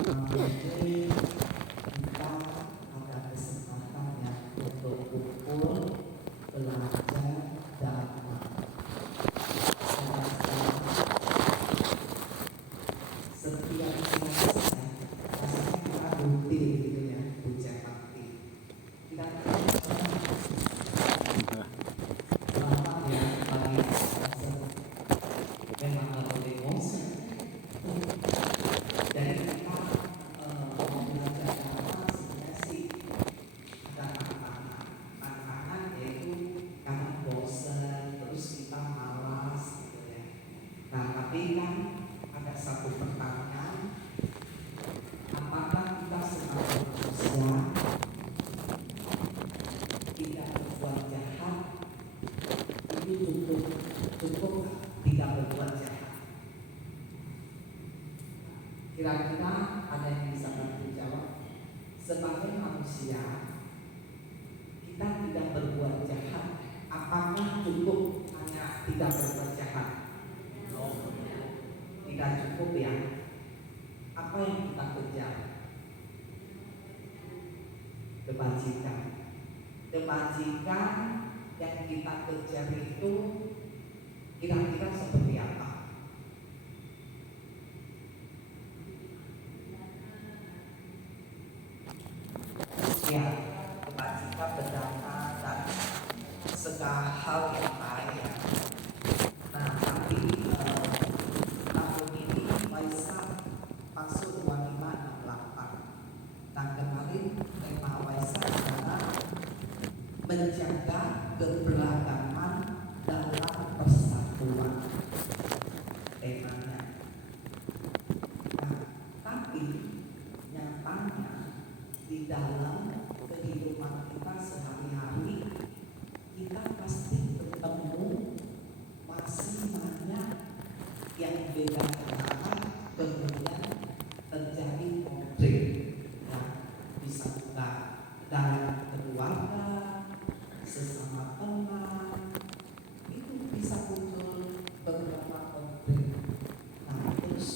Jadi kita ada kesempatan ya untuk kumpul, belajar, dan setiap semester rasanya kita rutin gitu ya, ujian bakti. Kita lama ya bagi memang nggak boleh bosan. Jadi kita mau belajar apa sebenarnya sih ada tantangan yaitu karena bosan terus kita malas gitu ya. Nah tapi kan ada satu pertanyaan, apakah kita sebagai manusia tidak berbuat jahat itu cukup tidak berbuat jahat? Kira-kira ada yang bisa bantu jawab? Sebagai manusia kita tidak berbuat jahat, apakah cukup hanya tidak berbuat jahat? Tidak cukup ya. Apa yang kita kejar? Kebajikan. Kebajikan yang kita kejar itu kira-kira seperti apa? Ya, kebajikan berdampak dan segala hal yang lain. Nah, tapi tahun ini Waisak masuk 2568. Nah, kemarin tema Waisak adalah menjaga keberagaman dalam persatuan. Temanya. Nah, tapi nyatanya di dalam kehidupan kita sehari-hari kita pasti bertemu masih banyak yang beda agama, kemudian terjadi konflik ya, bisa juga dalam keluarga, sesama teman, itu bisa muncul beberapa konflik. Nah terus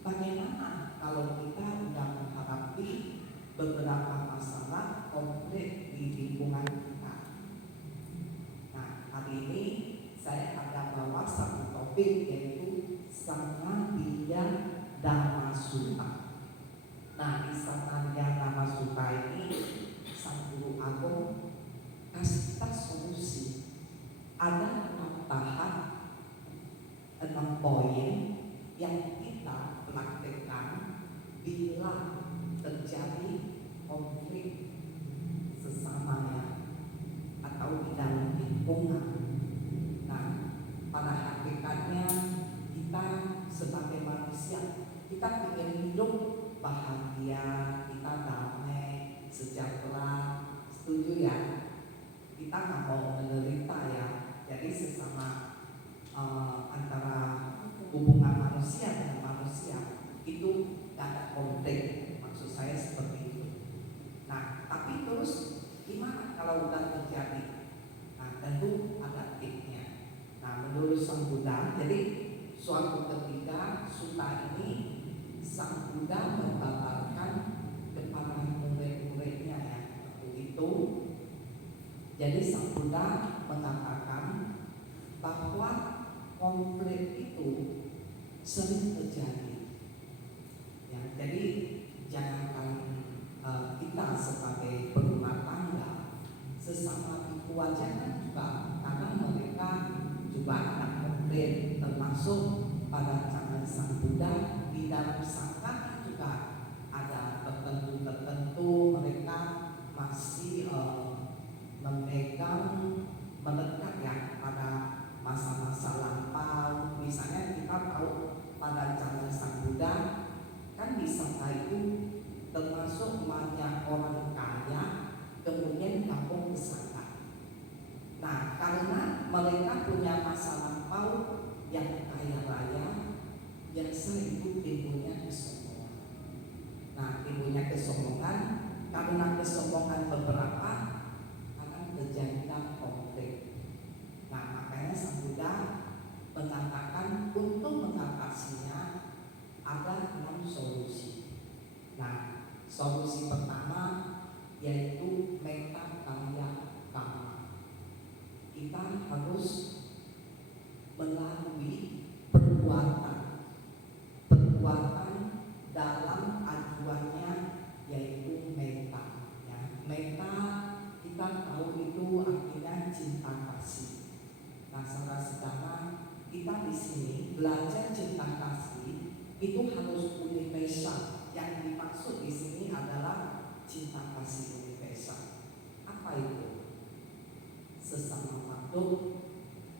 bagaimana kalau kita sudah menghadapi beberapa masalah konflik di lingkungan kita? Nah hari ini saya akan bawa satu topik yaitu Sanadya Dhammasutta. Nah di Sanadya Dhammasutta ini Sang Guru Agung kasih kita solusi. Ada 6 tahap, 6 poin yang kita praktekkan bila terjadi konflik sesamanya atau di dalam lingkungan. Nah, pada hakikatnya kita sebagai manusia kita ingin hidup bahagia, kita damai, sejahtera, setuju ya? Kita nggak mau menderita ya. Jadi sesama antara hubungan manusia dengan manusia itu gak ada konflik, maksud saya seperti itu. Nah, tapi terus gimana kalau udah terjadi? Nah, tentu ada tipsnya. Nah, menurut Sang Buddha, jadi suatu ketika sutta ini Sang Buddha membabarkan kepada murid-muridnya ya waktu itu. Jadi Sang Buddha mengatakan bahwa konflik itu sering terjadi. Ya, jadi jangankan kita sebagai berumah tangga, sesama biku aja kan juga karena mereka juga ada konflik, termasuk pada zaman Sang Buddha di dalam sangka juga ada tertentu mereka masih memegang melekat ya pada masa-masa lampau. Misalnya kita tahu pada zaman Sang Buddha kan di sangka itu termasuk banyak orang kaya kemudian kampung ke sangka. Nah karena mereka punya masa lampau yang kaya raya, yang sering itu timbulnya kesombongan. Nah timbulnya kesombongan, karena kesombongan beberapa akan terjadi konflik. Nah makanya Sang Buddha mengatakan untuk mengatasinya ada 6 solusi. cinta kasih itu harus universal. Yang dimaksud di sini adalah cinta kasih universal. Apa itu? Sesama makhluk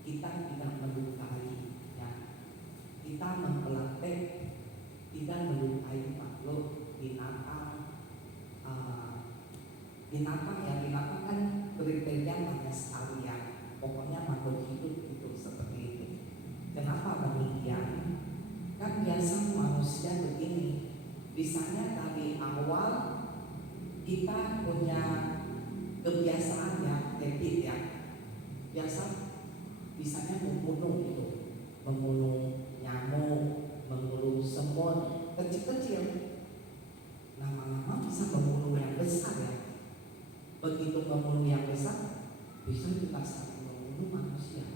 kita tidak melukai, ya. Kita mempelajari tidak melukai makhluk binatang. Binatang kan kriteria banyak sekali ya. Pokoknya makhluk hidup itu seperti itu. Kenapa demikian? Kan biasa manusia begini. Misalnya dari awal kita punya kebiasaan ya, habit ya. Biasa misalnya membunuh gitu, membunuh nyamuk, membunuh semut kecil-kecil. Lama-lama bisa membunuh yang besar ya. Begitu membunuh yang besar, bisa juga sampai membunuh manusia.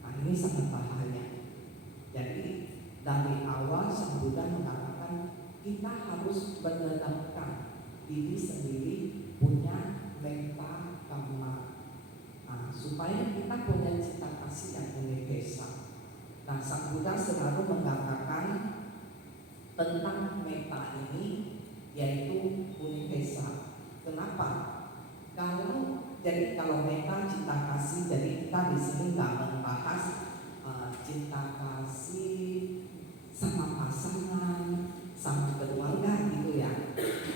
Nah ini sangat bahaya. Jadi dari awal Sang Buddha mengatakan kita harus menetapkan diri sendiri punya metta kamma. Nah, supaya kita punya cita kasih yang universal. Nah, Sang Buddha selalu mengatakan tentang metta ini yaitu universal. Kenapa? Kalau metta cinta kasih, jadi kita di sini nggak membahas cinta kasih sama pasangan, sama keluarga gitu ya.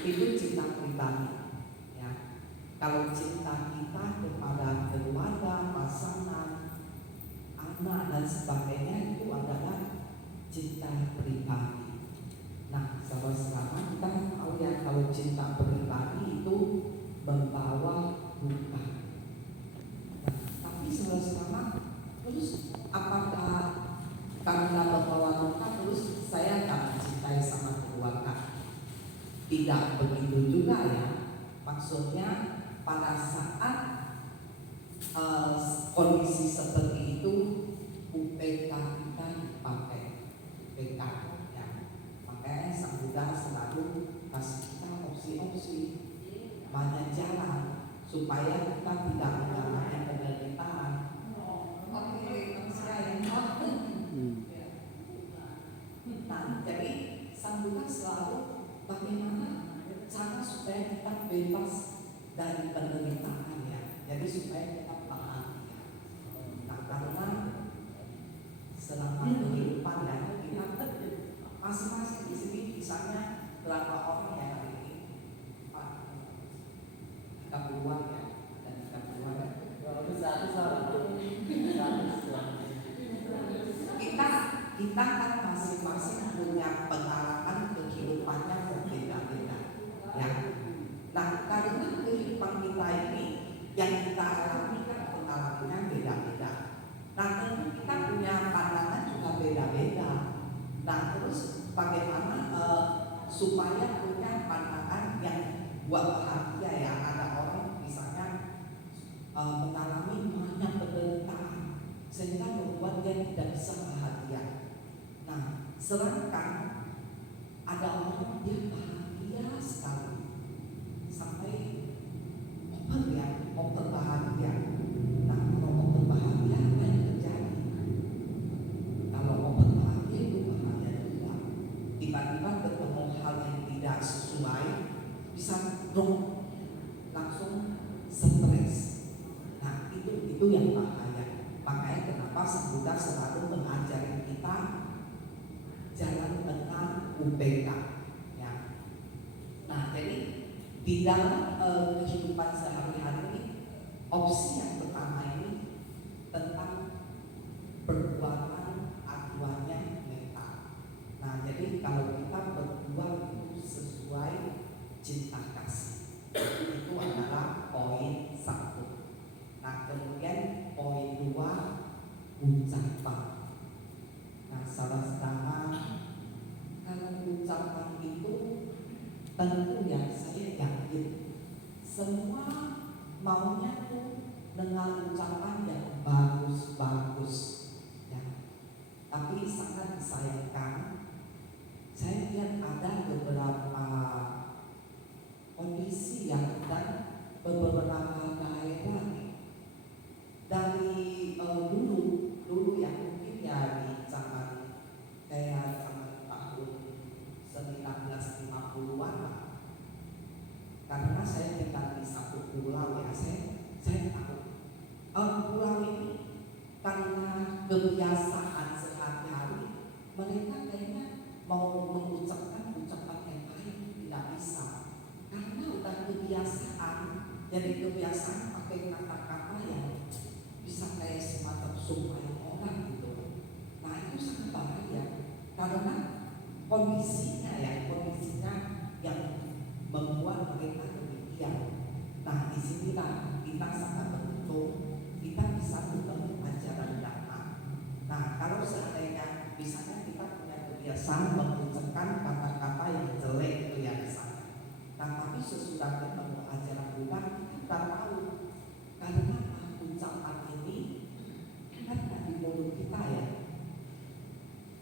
Itu cinta pribadi. Ya. Kalau cinta kita kepada keluarga, pasangan, anak dan sebagainya itu adalah cinta pribadi. Nah, saudara-saudara kita tahu ya kalau cinta pribadi itu membawa duka. Nah, tapi saudara-saudara, terus apakah karena membawa duka terus saya akan mencintai sama keluarga? Tidak begitu juga ya. Maksudnya pada saat kondisi seperti itu UPK kita dipakai UPK ya. Makanya Sang Buddha selalu kasih kita opsi-opsi banyak jalan supaya kita tidak mengalami penderitaan. Nah, jadi Sang Buddha selalu bagaimana cara supaya kita bebas dari penderitaan ya. Jadi supaya kita bahagia. Nah, karena selama kehidupan ya kita masing-masing di sini misalnya berapa orang ya hari ini? Kita keluar ya, dan kita keluar ya. Kita kan masing-masing punya pengalaman kehidupannya berbeda-beda ya. Nah, karena kehidupan kita ini yang kita alami kan pengalamannya beda-beda. Nah, tentu kita punya pandangan juga beda-beda. Nah, terus bagaimana supaya punya pandangan yang buat bahagia ya. Ada orang misalnya mengalami banyak penderitaan sehingga membuat dia tidak bisa bahagia. Nah, sedangkan ada orang dia bahagia sekali sampai over bahagia. Nah, kalau over bahagia apa yang terjadi? Kalau over bahagia itu bahagia juga. Tiba-tiba ketemu hal yang tidak sesuai, bisa drop, langsung stres. Nah, itu yang bahaya. Makanya kenapa Sang Buddha selalu mengajari kita jalan tengah UPK ya. Nah, jadi di dalam kehidupan sehari-hari opsi yang pertama ini tentang perbuatan aduannya metta. Nah, jadi kalau kita berbuat itu sesuai cinta kasih, itu adalah poin 1. Nah, kemudian poin 2 ucapan. Nah, saudara-saudara, kalau ucapan itu tentu ya saya yakin semua maunya tuh dengan ucapan yang bagus-bagus ya. Tapi sangat disayangkan saya lihat ada beberapa kondisi yang dan beberapa daerah dari dulu yang mungkin ya di zaman kayak mereka kayaknya mau mengucapkan ucapan yang baik tidak bisa, karena udah kebiasaan. Jadi kebiasaan pakai kata-kata yang bisa kayak semacam supaya orang gitu. Nah itu sangat bahaya, karena kondisinya yang membuat mereka demikian. Nah disinilah kita sangat betul, kita bisa membangun ajaran dhamma. Nah kalau seandainya misalnya kita punya kebiasaan mengucapkan kata-kata yang jelek itu ya misalnya, nah tapi sesudah ketemu ajaran Buddha kita tahu, karena ucapan ini kan di mulut kita ya.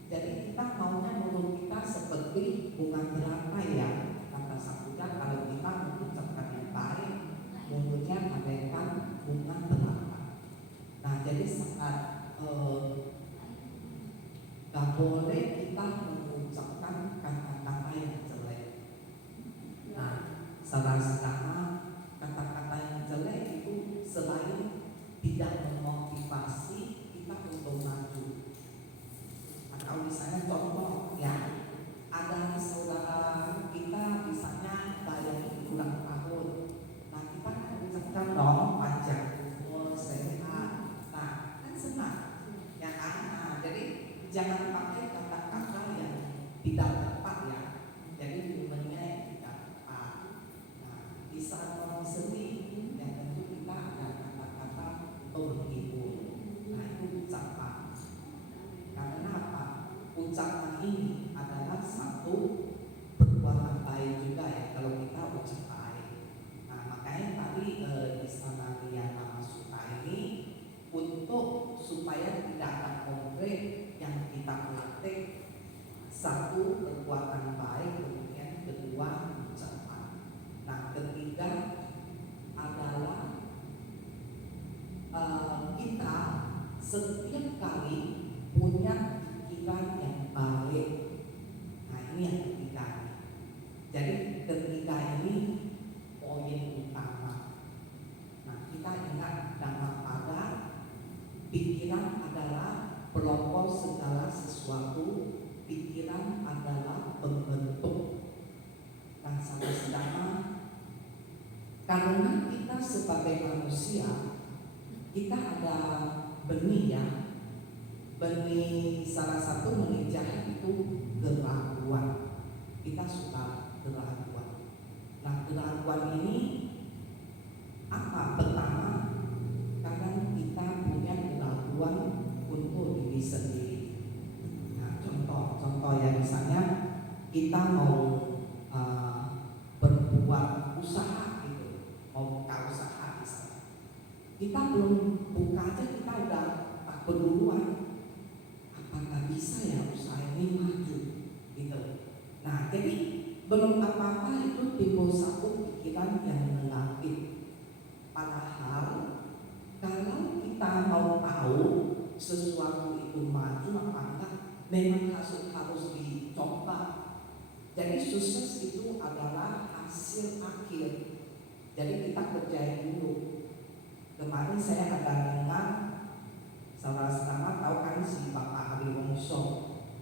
Jadi kita maunya mulut kita seperti bunga teratai ya, kata Sang Buddha. Kalau kita mengucapkan yang baik, mulutnya bagaikan bunga teratai. Nah jadi sangat gak boleh kita mengucapkan kata-kata yang jelek. Nah saudara-saudara, kata-kata yang jelek itu selain tidak memotivasi kita untuk maju. Atau misalnya contoh ya, ada saudara kita misalnya bayar ulang tahun, nah kita kan ucapkan dong panjang umur sehat, nah kan senang ya kan. Nah jadi jangan pakai kata-kata yang tidak tepat ya, jadi momennya yang tidak tepat. Nah di saat orang sedih yang tentu kita ada kata-kata untuk menghibur, nah itu ucapan. Karena apa? Ucapan ini adalah satu perbuatan baik juga ya kalau kita ucap baik. Nah makanya tadi di sana Niyama Sutta ini untuk supaya tidak ada konflik yang kita praktek, satu perbuatan baik, kemudian kedua ucapan. Nah ketiga adalah kita setiap kali punya pikiran yang baik. Nah ini yang ketiga. Jadi ketiga ini poin utama. Nah kita ingat Dhammapada, pikiran adalah pelopor segala sesuatu, pikiran adalah pembentuk. Nah saudara-saudara, karena kita sebagai manusia, kita ada benih ya. Benih, salah satu benih jahat itu keraguan. Kita suka keraguan. Nah keraguan ini apa? Pertama, karena kita punya keraguan untuk diri sendiri. Nah contoh ya, misalnya kita mau berbuat usaha gitu, mau buka usaha misalnya, kita belum buka aja kita udah takut duluan. Apakah bisa ya usaha ini maju gitu. Nah jadi belum apa-apa itu timbul satu pikiran yang negatif. Padahal kalau kita mau tahu sesuatu itu maju apa enggak, memang harus dicoba. Jadi sukses itu adalah hasil akhir. Jadi kita kerjain dulu. Kemarin saya ada dengar, saudara-saudara tahu kan si Bapak Hari Wongso,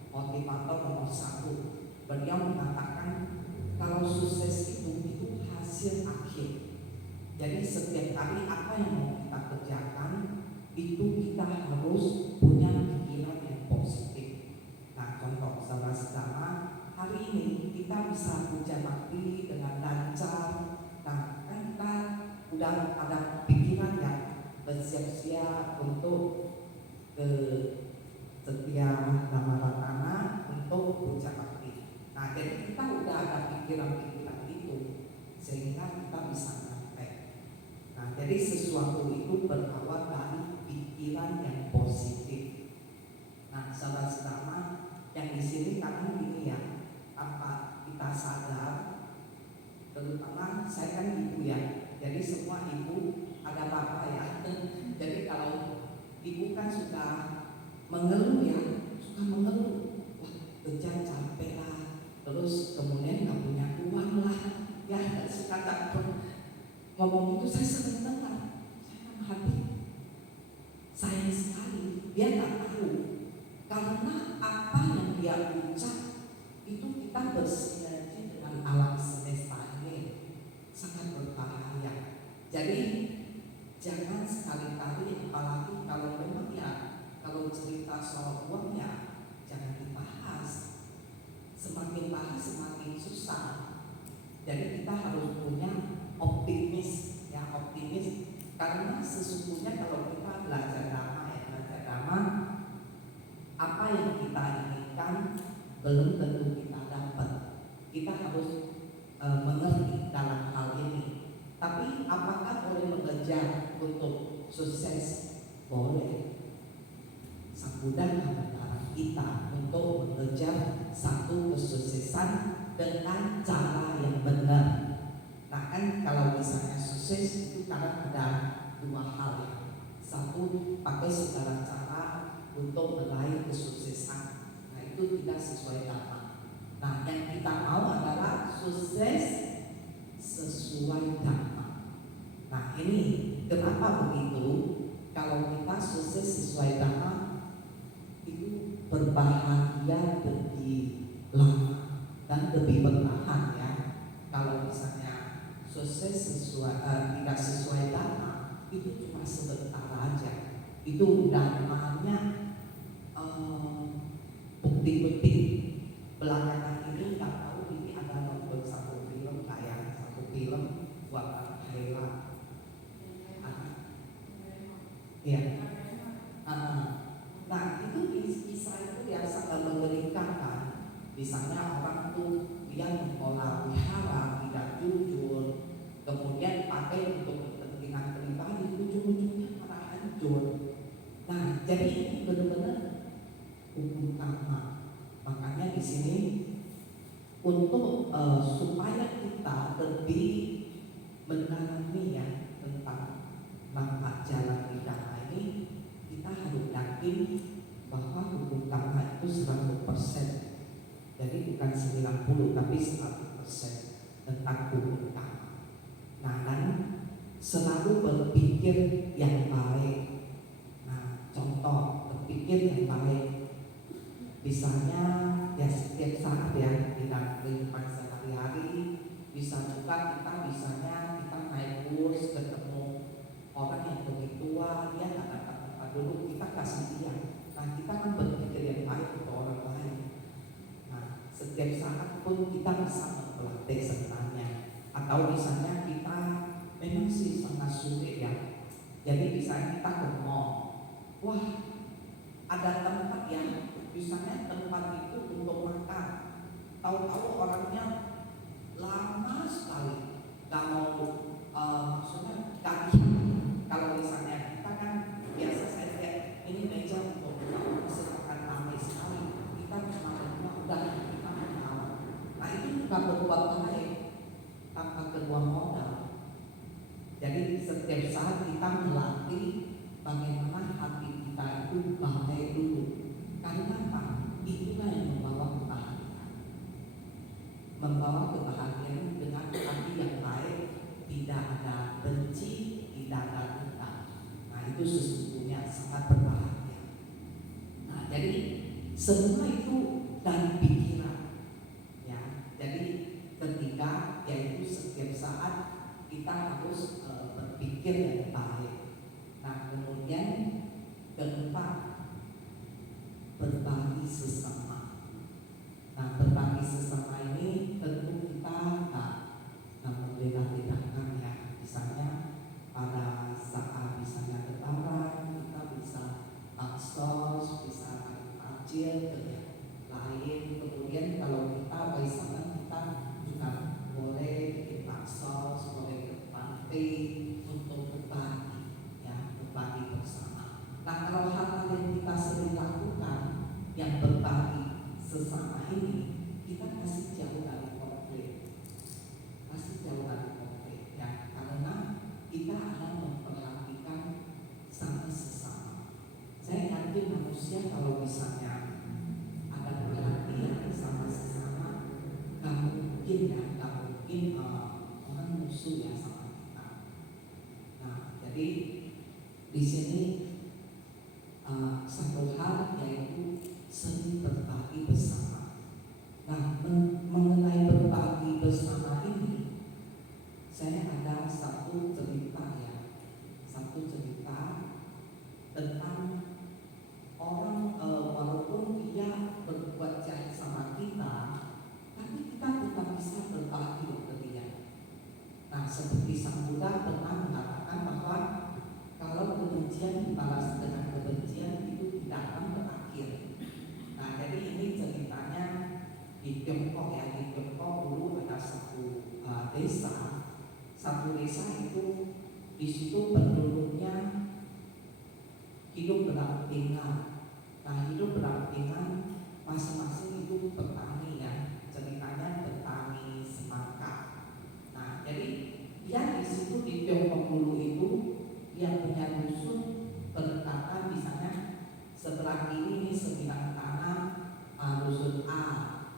motivator nomor 1. Beliau mengatakan kalau sukses itu hasil akhir. Jadi setiap kali apa yang mau kita kerjakan itu kita harus punya pikiran yang positif. Nah contoh saudara-saudara, hari ini kita bisa puja bakti dengan lancar. Nah kan kita udah ada pikiran yang bersiap-siap untuk ke setiap Dhammaratana untuk puja bakti. Nah jadi kita udah ada pikiran-pikiran itu sehingga kita bisa sampai. Nah jadi sesuatu itu berawal dari pikiran yang positif. Nah saudara-saudara yang di sini kadang gini ya, apa kita sadar, terutama saya kan ibu ya, jadi semua ibu ada bapak ya. Jadi kalau ibu kan suka mengeluh ya, suka mengeluh, wah kerja capek lah, terus kemudian nggak punya uang lah, ya suka takut ngomong itu. Saya sering dengar, saya hati sayang sekali dia nggak tahu karena apa yang dia itu kita bersinergi dengan alam semesta ini sangat berbahaya. Jadi jangan sekali-kali, apalagi kalau memang ya kalau cerita soal uang ya jangan dibahas. Semakin bahas semakin susah. Jadi kita harus punya optimis, karena sesungguhnya kalau kita belajar dhamma, apa yang kita inginkan belum tentu kita dapat. Kita harus mengerti dalam hal ini. Tapi apakah boleh mengejar untuk sukses? Boleh. Sang Buddha melarang kita untuk mengejar satu kesuksesan dengan cara yang benar. Nah kan kalau misalnya sukses itu kadang ada dua hal ya. Satu, pakai segala cara untuk meraih kesuksesan. Nah itu tidak sesuai dhamma. Nah yang kita mau adalah sukses sesuai dhamma. Nah ini kenapa begitu? Kalau kita sukses sesuai dhamma itu berbahagia lebih lama dan lebih bertahan ya. Kalau misalnya sukses tidak sesuai dhamma itu cuma sebentar aja. Itu udah namanya bukti-bukti. Belakangan ini nggak tahu ini ada nonton satu film buat Thailand. Ya. Nah itu kisah itu yang sangat mengerikan kan. Misalnya orang tuh dia mengolah wihara tidak jujur, kemudian pakai untuk kepentingan pribadi, ujung-ujungnya malah hancur. Nah jadi ini benar-benar hukum karma. Makanya di sini untuk supaya kita lebih mendalami ya tentang manfaat jalan dhamma ini, kita harus yakin bahwa hukum karma itu 100%. Jadi bukan 90 tapi 100% tentang hukum karma. Nah dan selalu berpikir yang baik. Nah contoh berpikir yang baik, misalnya ya setiap saat ya di dalam kehidupan sehari-hari, bisa juga kita naik bus ketemu orang yang lebih tua, dia nggak dapat tempat duduk, kita kasih dia. Nah kita kan berpikir yang baik untuk orang lain. Nah setiap saat pun kita bisa berlatih sebenarnya. Atau misalnya kita memang sih sangat sulit ya. Jadi misalnya kita ke mall, wah ada tempat yang misalnya tempat itu untuk makan, tahu-tahu orangnya lama sekali, nggak mau maksudnya nggak bisa. Kalau misalnya kita kan biasa saja ini meja untuk silakan ramai sekali, kita cuma berdua udah kita mau. Nah itu juga berbuat baik tanpa kedua modal. Jadi setiap saat kita melatih bagaimana hati kita itu baik dulu. Karena apa? Itulah yang membawa kebahagiaan. Membawa kebahagiaan dengan hati yang baik, tidak ada benci, tidak ada dendam. Nah itu sesungguhnya sangat berbahagia. Nah jadi semua itu dari pikiran, ya. Jadi ketiga yaitu setiap saat kita harus berpikir yang baik. Nah kemudian keempat, berbagi sesama. Nah berbagi sesama ini tentu kita nggak membeda-bedakan ya. Misalnya pada saat misalnya lebaran kita bisa aksos, bisa takjil ke yang lain. Kemudian kalau kita waisaman kita juga boleh bikin aksos, boleh ke pantai untuk berbagi ya, berbagi bersama. Nah kalau hal-hal yang kita sering lakukan yang berbagi sesama ini, kita masih jauh dari konflik, ya, karena kita akan memperhatikan sama sesama. Saya yakin manusia kalau misalnya ada perhatian sama sesama, nggak mungkin orang musuh ya sama kita. Nah jadi di sini satu hal yaitu sering berbagi bersama. Nah kebencian dibalas dengan kebencian itu tidak akan berakhir. Nah, jadi ini ceritanya di Tiongkok ya. Di Tiongkok dulu ada satu desa itu di situ penduduknya hidup berdampingan. Nah, hidup berdampingan masing-masing itu petani ya. Ceritanya petani semangka. Nah, jadi dia di situ di Tiongkok dulu itu dia punya dusun berdekatan, misalnya sebelah kiri ini sebidang tanah dusun A,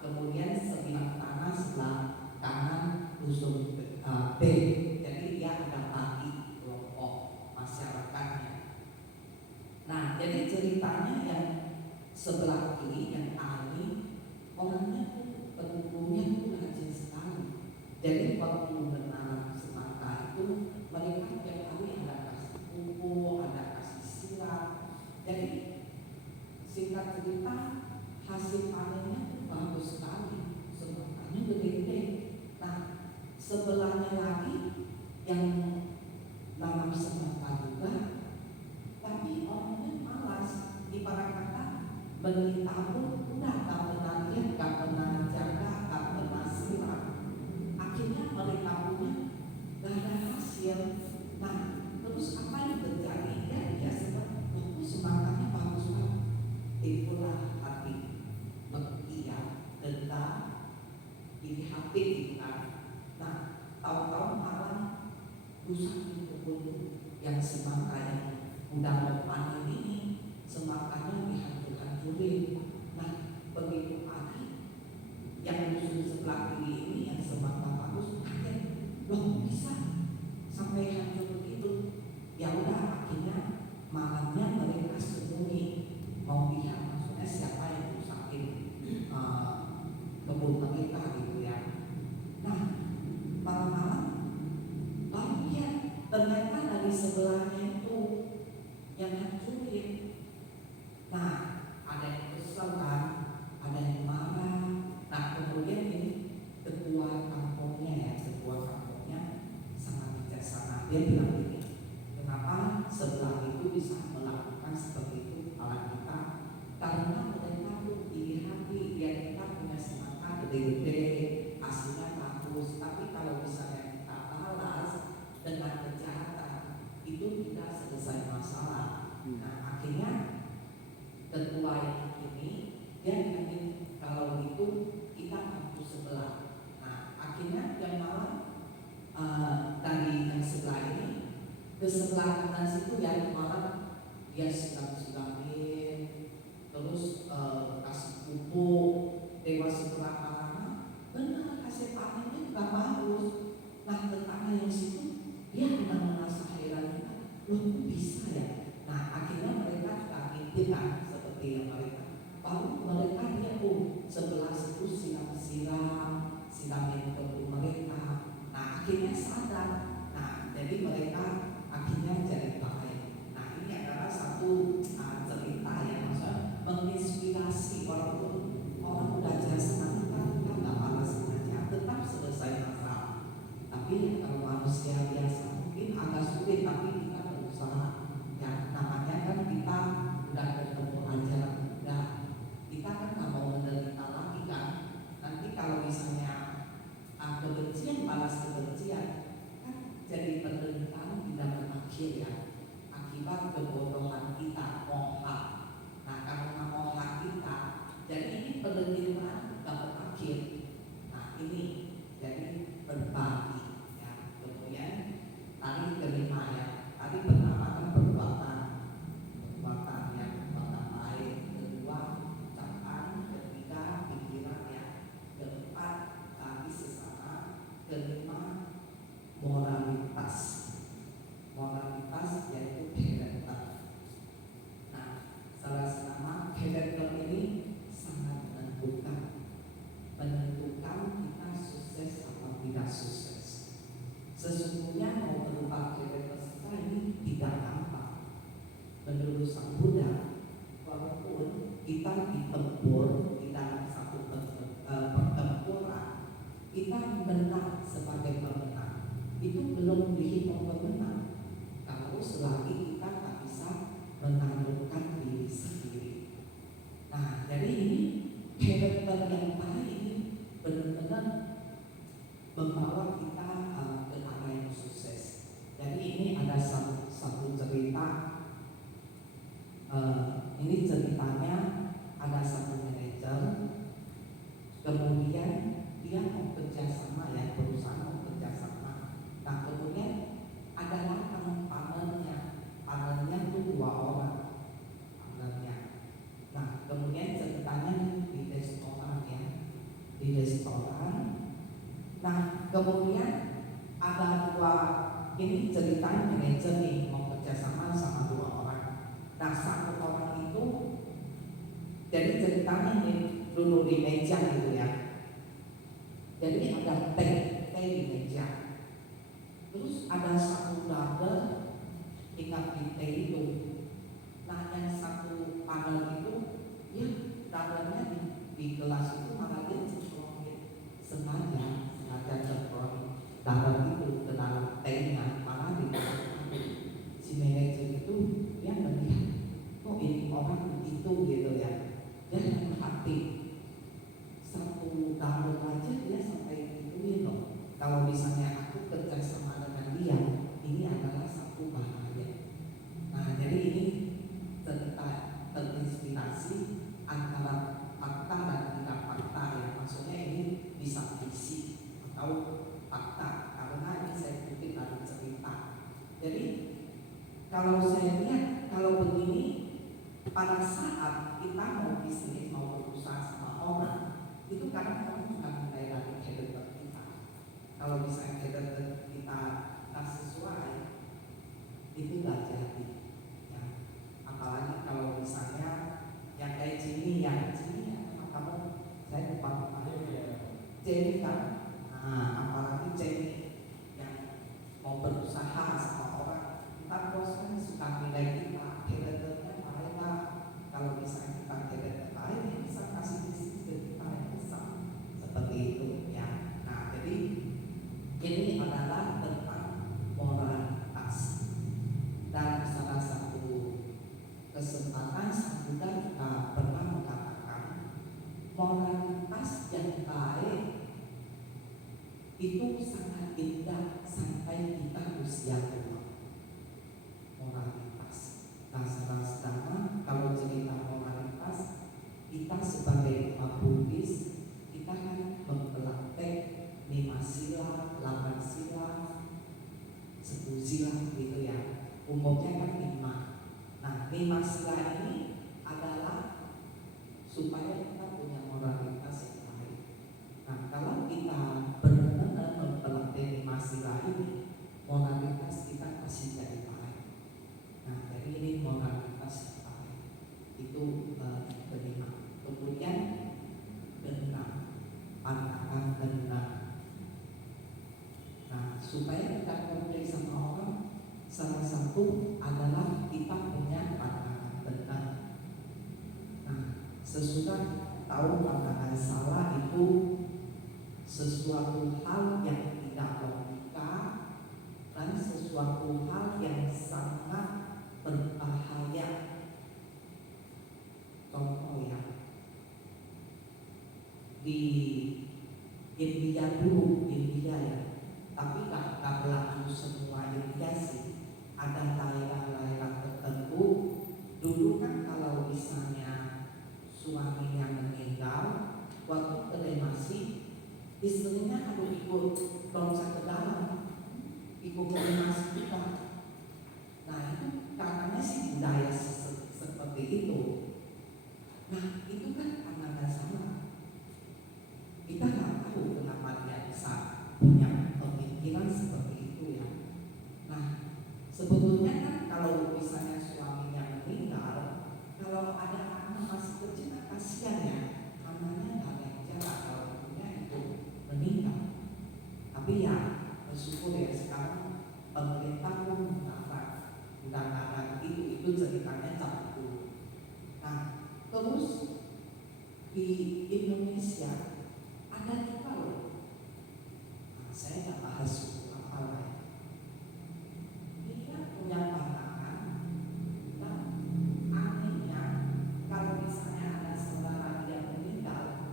kemudian sebidang tanah sebelah kanan dusun B. Jadi dia ada bagi kelompok masyarakatnya. Nah, jadi ceritanya yang sebelah kiri yang A ini orangnya penduduknya itu rajin sekali. Jadi waktu menanam semangka itu mereka tiap hari ada kasih pupuk, ada kasih siram. Jadi singkat cerita hasil panennya itu bagus sekali, semangkanya gede-gede. Nah, sebelahnya lagi yang nanam semangka juga, tapi orangnya malas. Ibarat kata beli tabur udah gak pernah lihat, gak pernah jaga, gak pernah siram. Akhirnya mereka punya gak ada hasil. Nah, terus apa yang terjadi? Ya sebab itu semangkanya bagus banget. Itulah hati mengia, dendam, ini hati kita. Nah, tahu-tahu malam rusak di kebun yang semangka yang udah mau panen ini, semangkanya dihancur-hancurin. Nah, begitu pagi yang dusun sebelah kiri ini yang semangka bagus, loh bisa sampai hancur begitu. Ya udah, akhirnya malamnya mereka sembunyi mau lihat maksudnya siapa yang rusakin kebun mereka gitu ya. Nah, malam-malam baru lihat ternyata dari sebelahnya itu yang hancurin. Nah, ada yang kesel kan, ada yang marah. Nah, kemudian ini ketua kampungnya sangat bijaksana. Dia bilang gini, kenapa sebelah itu bisa melakukan seperti itu ala kita? Karena mereka tuh iri hati, dia kita punya semangka gede-gede, hasilnya bagus. Tapi kalau misalnya kita balas dengan kejahatan, itu tidak selesai masalah. Nah, akhirnya ketua yang ini dia ingin kalau itu kita mampu sebelah. Nah, akhirnya yang malam dari yang sebelah ini ke sebelah kanan situ yang malam dia siram-siramin, terus kasih pupuk, dewasa berapa lama, benar hasil panennya juga bagus. Nah, tetangga yang situ dia benar merasa heran, loh kok bisa ya? Nah, akhirnya mereka juga ngintip seperti yang mereka baru mereka dia sebelah situ siramin kebun mereka. Nah, akhirnya sadar. Nah, jadi mereka akhirnya jadi baik. Nah, ini adalah satu cerita yang maksudnya menginspirasi orang udah jelas nanti kan kita nggak balas aja, tetap selesai masalah. Tapi kalau manusia biasa mungkin agak sulit, tapi kita berusaha. Ya, namanya kan kita udah ketemu ajaran udah, kita kan nggak mau menderita lagi kan. Nanti kalau misalnya kebencian balas kebencian kan jadi penderitaan karakter yang baik ini benar-benar membawa kita ke arah yang sukses. Jadi ini ada satu cerita. Ini ceritanya ada satu manajer, kemudian dia mau kerjasama ya, perusahaan mau kerjasama. Nah kemudian adalah partnernya itu 2 orang partnernya. Nah kemudian ceritanya di restoran ya, di restoran. Nah kemudian ada 2, ini ceritanya manajer nih mau kerjasama sama 2 orang. Nah 1 orang itu, jadi ceritanya ini dulu di meja gitu ya. Jadi ada teh di meja. Terus ada 1 double tinggal di teh itu. Nah yang 1 panel itu, ya double-nya di gelas itu malah dia sengaja cemplung double itu ke dalam tehnya, malah di dalam si manajer itu dia melihat, kok ini orang begitu gitu ya. Dia hati 1 double aja dia sampai gituin loh. Kalau misalnya aku kerja sama dengan dia, ini adalah 1 bahaya. Nah jadi ini cerita terinspirasi antara fakta dan tidak fakta ya. Maksudnya ini bisa fiksi atau fakta, karena ini saya kutip dari cerita. Jadi kalau saya lihat, kalau begini, pada saat kita mau bisnis, mau berusaha sama orang, itu kadang orang juga mulai dari karakter kita. Kalau misalnya karakter kita tak sesuai, itu gak jadi ya. Apalagi kalau misalnya yang kayak Jenny ya, kamu saya lupa Jenny kan. Nah apalagi Jenny yang mau berusaha sama orang, kita bos kan suka nilai kita, karakternya baik lah. Kalau misalnya kita karakter baik, dia bisa kasih bisnis ke kita yang besar seperti itu ya. Nah jadi ini adalah tentang moralitas. Dan salah satu kesempatan Sang Buddha juga pernah mengatakan moralitas yang baik itu sangat indah sampai kita usia tua. Moralitas. Nah saudara-saudara, kalau cerita moralitas, kita sebagai umat Buddhis, kita kan mempelajari 5 sila, 8 sila, 10 sila gitu ya. Umumnya kan 5. Nah 5 sila ini adalah supaya kita punya moralitas yang baik. Nah kalau kita benar-benar mempelajari 5 sila ini, moralitas kita pasti jadi baik. Nah jadi ini moralitas yang baik. Itu kelima. Kemudian benar, pandangan benar. Nah supaya kita percaya sama orang, salah satu adalah kita punya pandangan benar. Nah sesudah tahu pandangan salah itu sesuatu hal yang tidak logika dan sesuatu hal yang sangat berbahaya. Contoh ya, di India dulu, ya, tapi gak berlaku semua India sih. Ada daerah-daerah tertentu dulu kan kalau misalnya suaminya meninggal, waktu kremasi istrinya harus ikut loncat ke dalam, ikut kremasi juga. Nah itu katanya sih budaya seperti itu. Nah itu kan pandangan salah. Kita nggak tahu kenapa dia bisa punya pemikiran seperti itu ya. Nah sebetulnya kan kalau misalnya suaminya meninggal, kalau ada anak masih kecil kan kasihan ya, anaknya nggak ada yang jaga kalau ibunya itu meninggal. Tapi ya bersyukur ya sekarang pemerintah pun udah nggak ada itu ceritanya zaman dulu. Nah terus di Indonesia ada juga loh. Nah, saya nggak bahas suku apa lah. Dia punya pandangan dan anehnya kalau misalnya ada saudara dia meninggal,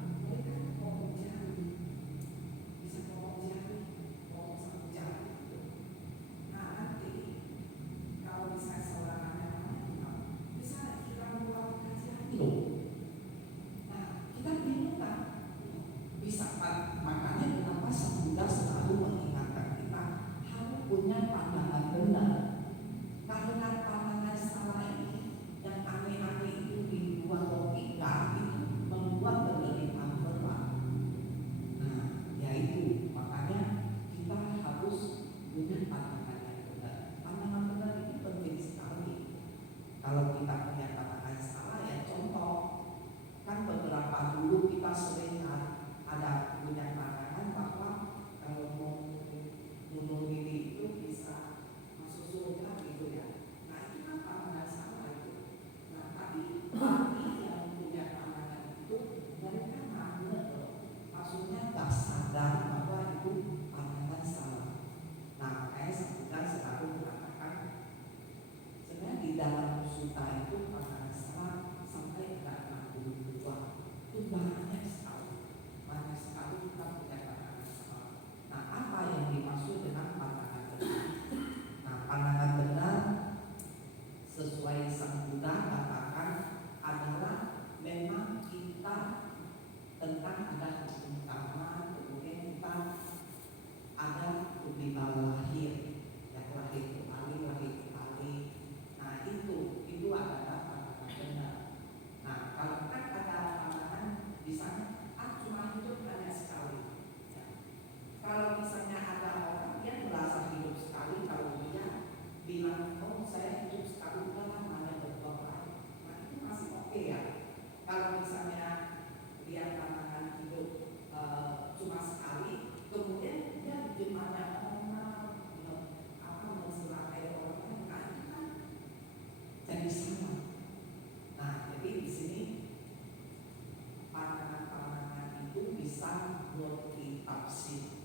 bisa multitafsir.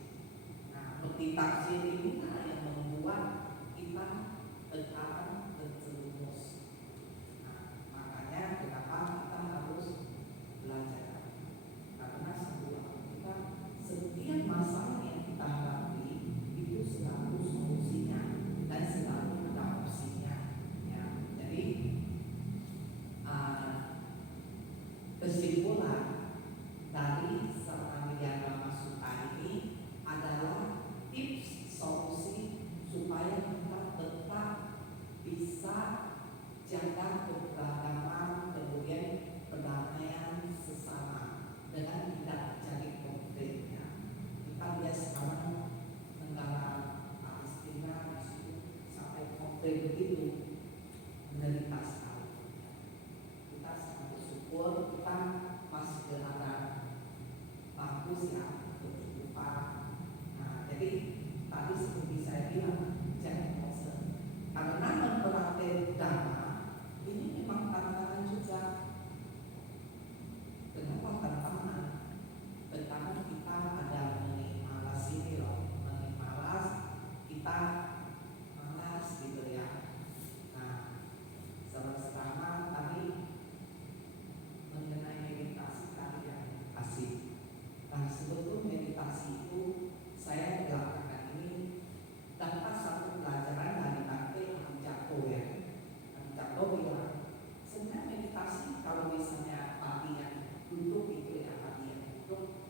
Nah, multitafsir ini yang membuat kita terkadang terjerumus. Nah, makanya kenapa kita harus belajar, karena kita setiap masalah yang kita hadapi itu selalu solusinya dan selalu ada opsinya. Ya, jadi kesimpulan dari Satya Masuta ini adalah tips solusi supaya kita tetap bisa jaga keberagaman, kemudian perdamaian sesama dengan tidak terjadi konfliknya. Kita lihat sekarang negara Palestina itu sampai konflik itu menderita sekali. Kita sangat bersyukur kita masih berada bagus ya, berkecukupan. Nah, jadi tadi seperti saya bilang, jangan bosan. Karena memperhatikan dana ini memang tantangan juga. Kenapa tantangan? Pertama kita ada mengenai malas ini loh, mengenai malas kita malas gitu ya. Nah, sama-sama tadi mengenai meditasi tadi yang asik. Nah, sebetulnya meditasi itu saya belakangan ini dapat satu pelajaran dari Bante Amijako ya. Amijako bilang sebenarnya meditasi kalau misalnya pagi yang duduk itu ya, pagi yang duduk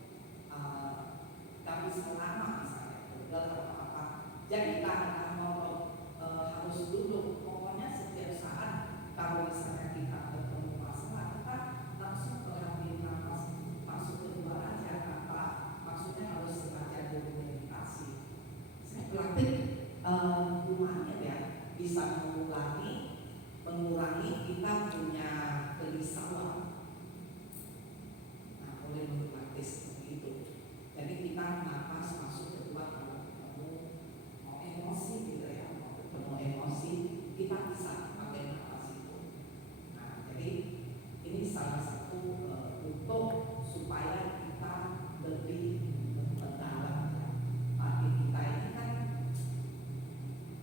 gak bisa lama misalnya atau apa. Jadi karena mau harus duduk, pokoknya setiap saat kalau misalnya kita bertemu masalah kita langsung mengambil nafas masuk ke luar aja, apa maksudnya harus sengaja dulu meditasi. Saya pelatih rumahnya ya bisa mengurangi kita punya kerisauan. Nah, boleh menikmati seperti itu. Jadi kita nafas masuk ke luar kalau ketemu mau emosi gitu ya, mau ketemu emosi kita bisa pakai nafas itu. Nah, jadi ini salah satu untuk supaya kita lebih mendalam ya. Hati kita ini kan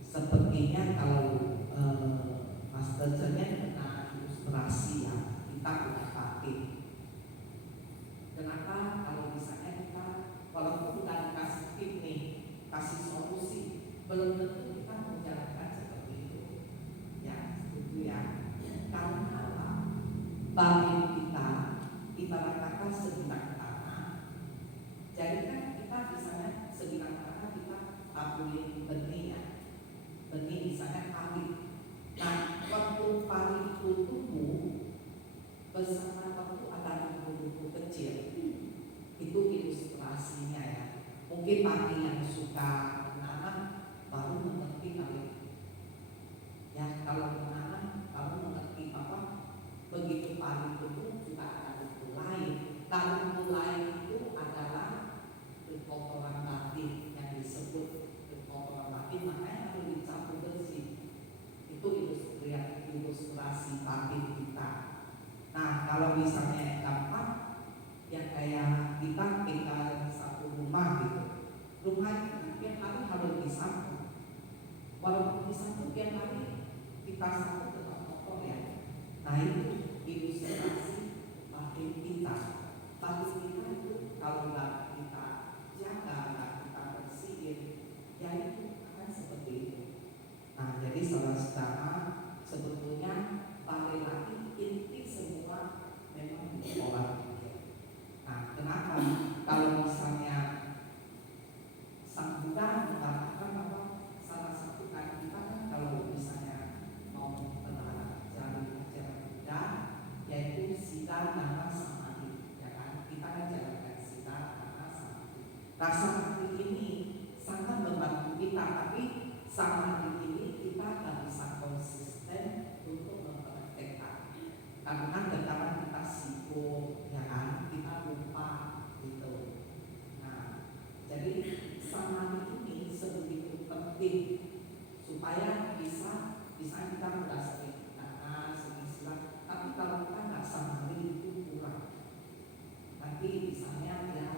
sepertinya kalau Master Chen pernah ilustrasi ya, kita punya hati. Kenapa kalau misalnya kita walaupun udah dikasih tip nih, kasih solusi, belum tentu kita menjalankan seperti itu. Ya, setuju ya. Karena batin kita ibarat kata sebidang tanah. Jadi kan kita misalnya sebidang tanah kita tabulin benihnya, benih misalnya padi. Nah, waktu padi itu tumbuh bersama waktu ada rumput-rumput kecil, itu ilustrasinya ya. Mungkin padi yang suka menanam baru mengerti kali. Ya, kalau menanam baru mengerti apa. Begitu padi tumbuh juga ada rumput lain. Dan rumput lain itu adalah kotoran batin yang disebut kotoran batin, makanya harus dicampur bersih. Itu ilustrasi batin kita. Nah, kalau misalnya gampang yang kayak kita tinggal satu rumah gitu, rumah itu tiap hari harus disapu. Walaupun disapu tiap hari kita sapu tetap kotor ya. Nah, itu ilustrasi batin kita. Batin kita itu kalau nggak kita jaga, nggak kita bersihin, ya itu akan seperti itu. Nah, jadi saudara-saudara sebetulnya balik lagi inti semua memang di pola pikir. Nah, kenapa? Kalau misalnya Sang Buddha mengatakan bahwa salah satu kan kita kan kalau misalnya mau pelajari ajaran Buddha yaitu sila, dhamma, samadhi, ya kan? Kita kan jalankan sila, dhamma, samadhi. Nah, samadhi ini sangat membantu kita, tapi samadhi ini kita nggak bisa konsisten untuk mempraktekkan karena terkadang kita sibuk, ya kan? Kita lupa gitu. Nah, jadi samadhi ini sebegitu penting supaya bisa kita udah sering sila, tapi kalau kita nggak samadhi itu kurang. Nanti misalnya ya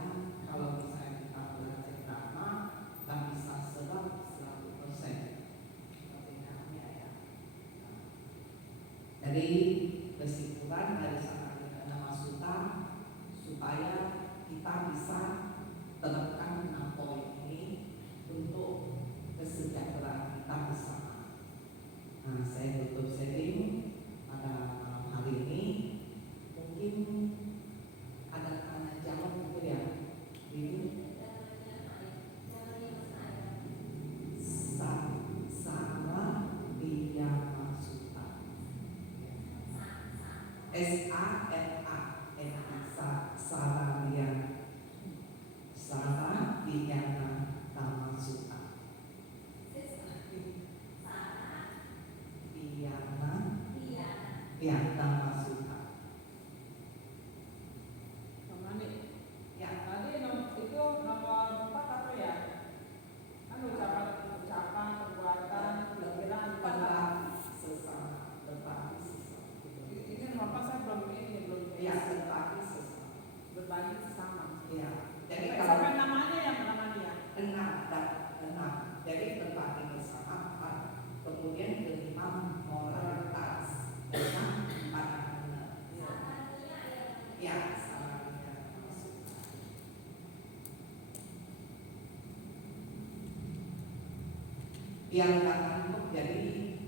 Yang nggak ngantuk jadi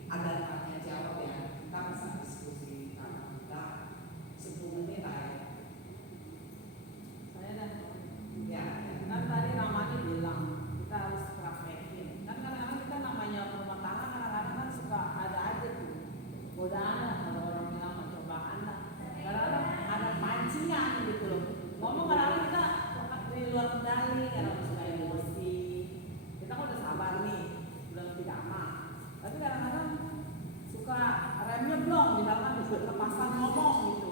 ada tanya jawab ya, kita bisa diskusi karena kita 10 menit lah ya. Saya dan Ya, kan tadi Ramani bilang kita harus praktekin. Kan kadang-kadang kita namanya rumah tangga kadang-kadang kan suka ada aja tuh godaan lah, kalau orang bilang cobaan lah. Kadang-kadang ada pancingan gitu loh. Ngomong kadang-kadang kita di luar kendali, kadang suka emosi. Kita kan udah sabar nih, udah lebih lama. Tapi kadang-kadang suka remnya blong, misalkan lepasan ngomong gitu.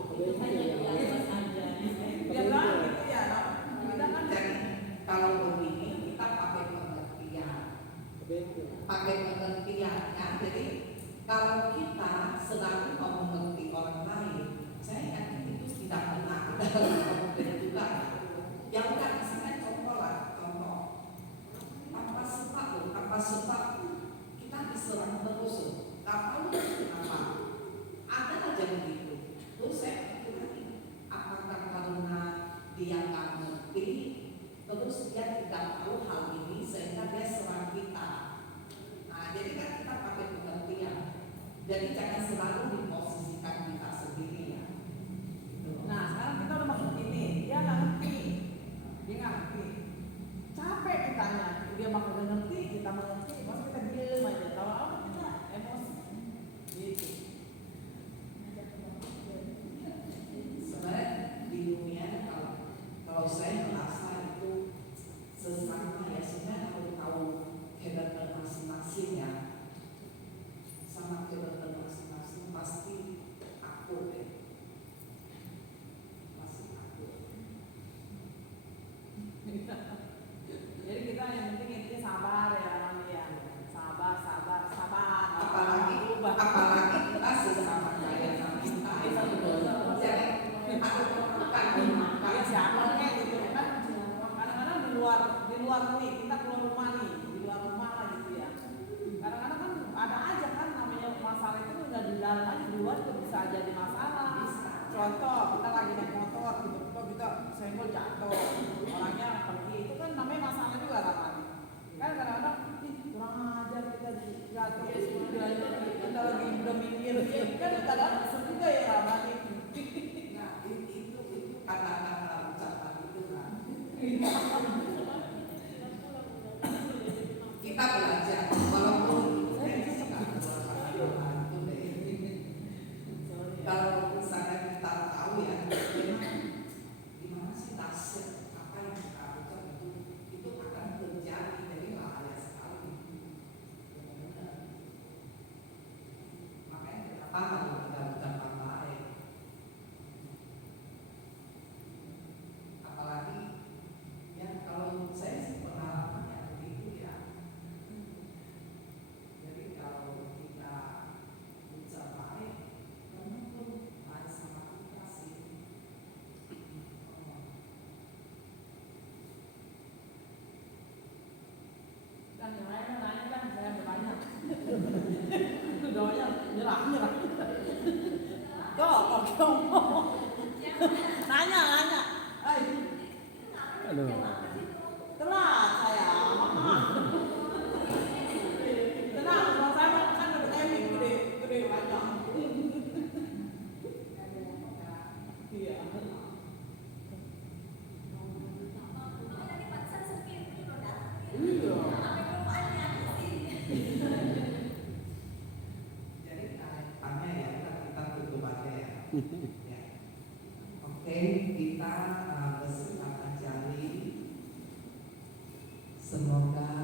Biar banget gitu ya. Kita kan jadi kalau begini kita pakai pengertian. Pakai pengertian ya. Jadi kalau kita selalu mau mengerti orang lain, saya yakin itu tidak pernah ada kemudian juga. Yang enggak misalnya contoh lah, contoh tanpa sebab kita diserang terus loh. Gak tahu kenapa. Ada aja begitu. Terus saya pikir lagi, apakah karena dia nggak ngerti, terus dia tidak tahu hal ini sehingga dia serang kita. Nah, jadi kan kita pakai pengertian. Jadi jangan selalu diposisikan kita sendiri ya. Gitu. nah sekarang kita udah masuk ini, dia nggak ngerti, capek kitanya, dia bakal ngerti, kita mengerti, pasti kita diem aja, tahu apa kita emosi, gitu. Sebenarnya di dunia kalau saya merasa itu sesama ya, sebenarnya harus tahu karakter masing-masing ya. Sama karakter masing-masing pasti akur deh. Masih akur. Jadi kita yang penting intinya sabar ya orang dia, sabar. Apalagi kita sesama kayak kita itu jadi ya siapa kayak gitu kan, kadang-kadang di luar nih, kita keluar rumah nih, di luar rumah lah gitu ya. Kadang-kadang kan ada aja kan namanya masalah itu udah di dalam aja, di luar juga bisa jadi masalah. Contoh kita lagi naik motor, tiba-tiba kita senggol jatuh, orangnya pergi, itu kan namanya masalah juga kan. Kan kadang-kadang kurang ajar kita jatuh, kita lagi udah mikir, kan kadang kesel juga ya Ramani. nah itu kata-kata ucapan itu kan kita belajar walaupun saya suka itu deh. Kalau misalnya kita tahu ya gimana sih dasar apa yang kita ucap itu akan terjadi, jadi bahaya sekali. Benar-benar. Makanya kenapa harus kita ucapkan baik. Apalagi ya kalau saya sih pengalamannya begitu ya. Jadi kalau kita ucap baik, memang tuh baik sama kita sih. Kan yang lain nanya kan saya bertanya. Doanya nyerah. Kok nanya. Aduh. Telat saya, mama. Tenang, kalau saya kan dapat emik gede panjang. Iya. Jadi tanya ya kita tutup aja ya. Ya. Oke, kita bersikap jari. Semoga